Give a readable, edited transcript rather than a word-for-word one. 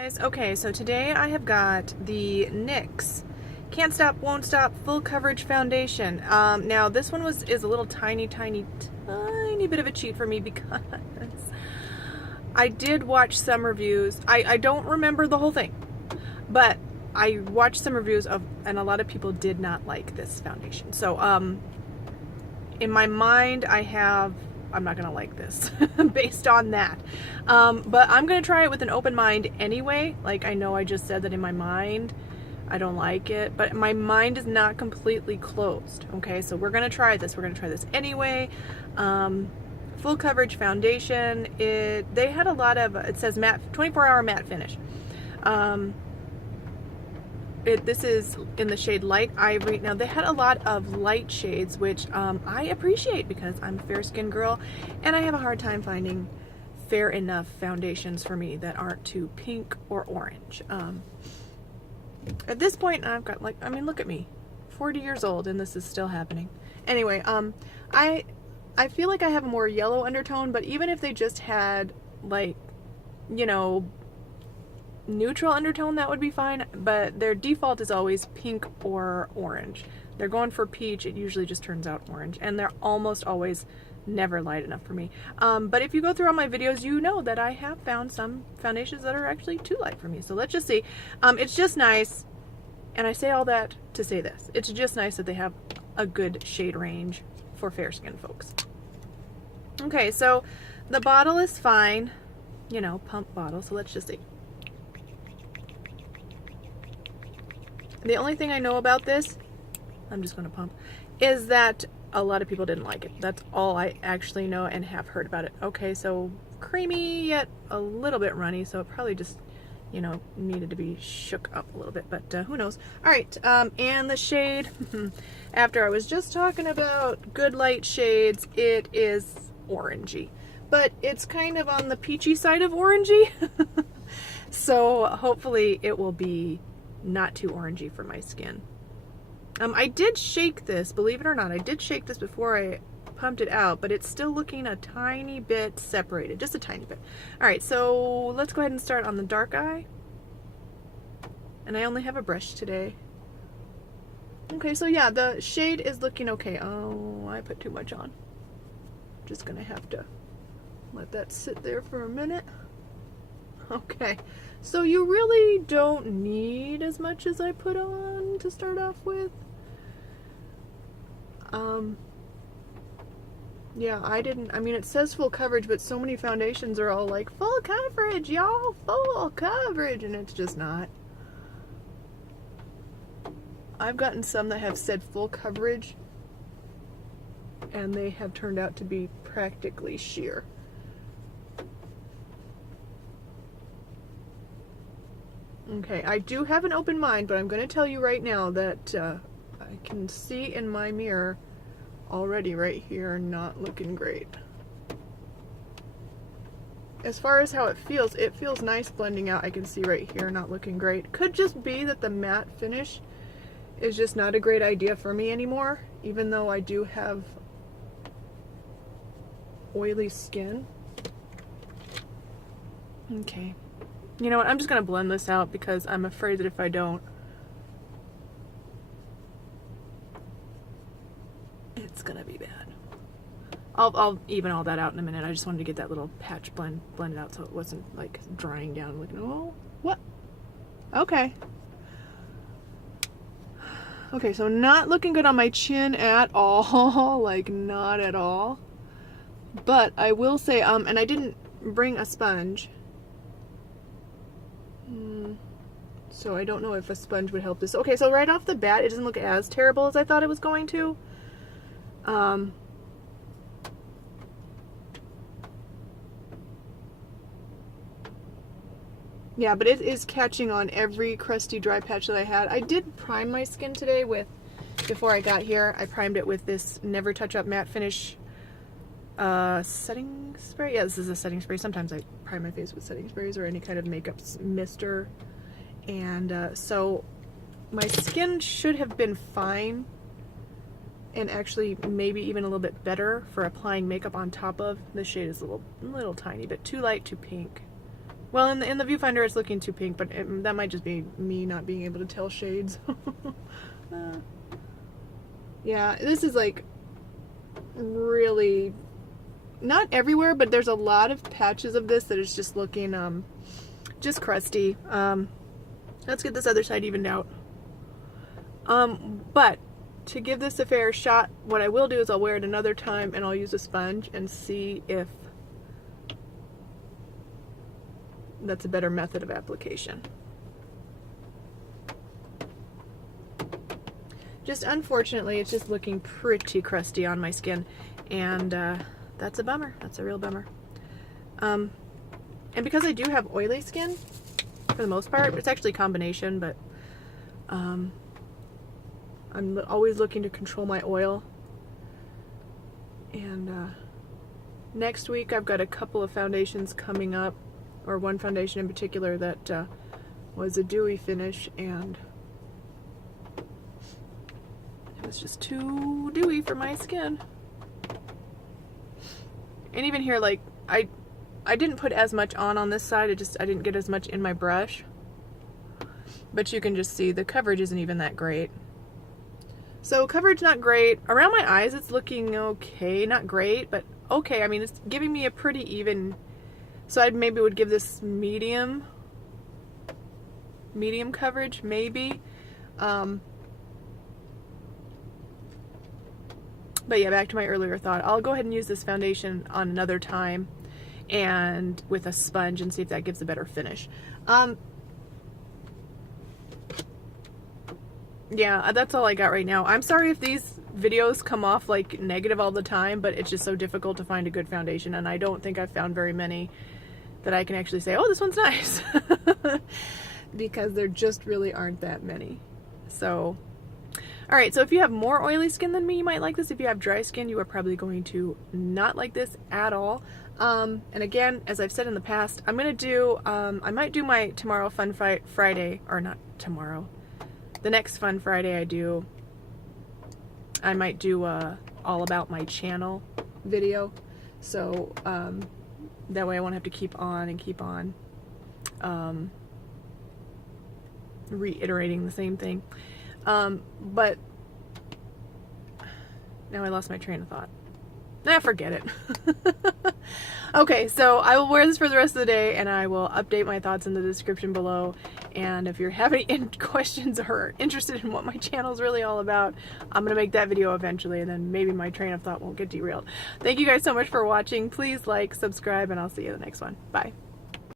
Guys, okay, so today I have got the NYX Can't Stop, Won't Stop Full Coverage Foundation. Now this one is a little tiny bit of a cheat for me because I did watch some reviews. I don't remember the whole thing, but I watched some reviews and a lot of people did not like this foundation. So in my mind I'm not gonna like this based on that. But I'm gonna try it with an open mind anyway. Like, I know I just said that in my mind I don't like it, but my mind is not completely closed. Okay, so we're gonna try this. We're gonna try this anyway. Full coverage foundation. They had a lot of, it says matte, 24-hour matte finish. This is in the shade Light Ivory. Now, they had a lot of light shades, which I appreciate because I'm a fair-skinned girl and I have a hard time finding fair enough foundations for me that aren't too pink or orange. At this point, I've got, like, I mean, look at me, 40 years old, and this is still happening. Anyway, I feel like I have a more yellow undertone, but even if they just had, like, you know, neutral undertone, that would be fine, but their default is always pink or orange. They're going for peach, it usually just turns out orange, and they're almost always never light enough for me. But if you go through all my videos, you know that I have found some foundations that are actually too light for me. So let's just see. It's just nice, and I say all that to say this. It's just nice that they have a good shade range for fair-skinned folks. Okay, so the bottle is fine, you know, pump bottle, so let's just see. The only thing I know about this, I'm just going to pump, is that a lot of people didn't like it. That's all I actually know and have heard about it. Okay, so creamy yet a little bit runny, so it probably just, you know, needed to be shook up a little bit, but who knows. All right, and the shade, after I was just talking about good light shades, it is orangey, but it's kind of on the peachy side of orangey. So hopefully it will be not too orangey for my skin. I did shake this, believe it or not. I did shake this before I pumped it out, but it's still looking a tiny bit separated, just a tiny bit. All right, so let's go ahead and start on the dark eye. And I only have a brush today. Okay, so yeah, the shade is looking okay. Oh, I put too much on. Just gonna have to let that sit there for a minute. Okay, so you really don't need as much as I put on to start off with. Yeah, I mean, it says full coverage, but so many foundations are all like, full coverage, y'all, full coverage, and it's just not. I've gotten some that have said full coverage, and they have turned out to be practically sheer. Okay, I do have an open mind, but I'm going to tell you right now that I can see in my mirror already right here not looking great. As far as how it feels nice blending out. I can see right here not looking great. Could just be that the matte finish is just not a great idea for me anymore, even though I do have oily skin. Okay. You know what, I'm just going to blend this out because I'm afraid that if I don't, it's going to be bad. I'll even all that out in a minute. I just wanted to get that little patch blended out so it wasn't like drying down like, oh, what? Okay. Okay, so not looking good on my chin at all, like not at all. But I will say, and I didn't bring a sponge. So I don't know if a sponge would help this. Okay, so right off the bat, it doesn't look as terrible as I thought it was going to. Yeah, but it is catching on every crusty dry patch that I had. I did prime my skin today before I got here, I primed it with this Never Touch Up Matte Finish setting spray. Yeah, this is a setting spray. Sometimes I prime my face with setting sprays or any kind of makeup mister. And so my skin should have been fine and actually maybe even a little bit better for applying makeup on top of. The shade is a little tiny bit too light, too pink. Well, in the viewfinder it's looking too pink, but that might just be me not being able to tell shades. Yeah, this is like really not everywhere, but there's a lot of patches of this that is just looking just crusty. Let's get this other side evened out. But to give this a fair shot, what I will do is I'll wear it another time and I'll use a sponge and see if that's a better method of application. Just unfortunately, it's just looking pretty crusty on my skin, and that's a bummer. That's a real bummer. And because I do have oily skin, for the most part, it's actually a combination, but I'm always looking to control my oil. And next week I've got a couple of foundations coming up, or one foundation in particular that was a dewy finish, and it was just too dewy for my skin. And even here, like, I didn't put as much on this side. I didn't get as much in my brush. But you can just see the coverage isn't even that great. So coverage not great. Around my eyes it's looking okay. Not great, but okay. I mean, it's giving me a pretty even. So I maybe would give this medium coverage, maybe. But yeah, back to my earlier thought. I'll go ahead and use this foundation on another time and with a sponge and see if that gives a better finish. Yeah, that's all I got right now. I'm sorry if these videos come off like negative all the time, but it's just so difficult to find a good foundation, and I don't think I've found very many that I can actually say, oh, this one's nice. Because there just really aren't that many. So, alright, so if you have more oily skin than me, you might like this. If you have dry skin, you are probably going to not like this at all. And again, as I've said in the past, I'm going to do, I might do my tomorrow Fun Friday, or not tomorrow, the next Fun Friday I might do all about my channel video. So, that way I won't have to keep on reiterating the same thing. But now I lost my train of thought. Forget it. Okay, so I will wear this for the rest of the day, and I will update my thoughts in the description below. And if you have any questions or interested in what my channel is really all about, I'm going to make that video eventually, and then maybe my train of thought won't get derailed. Thank you guys so much for watching. Please like, subscribe, and I'll see you in the next one. Bye.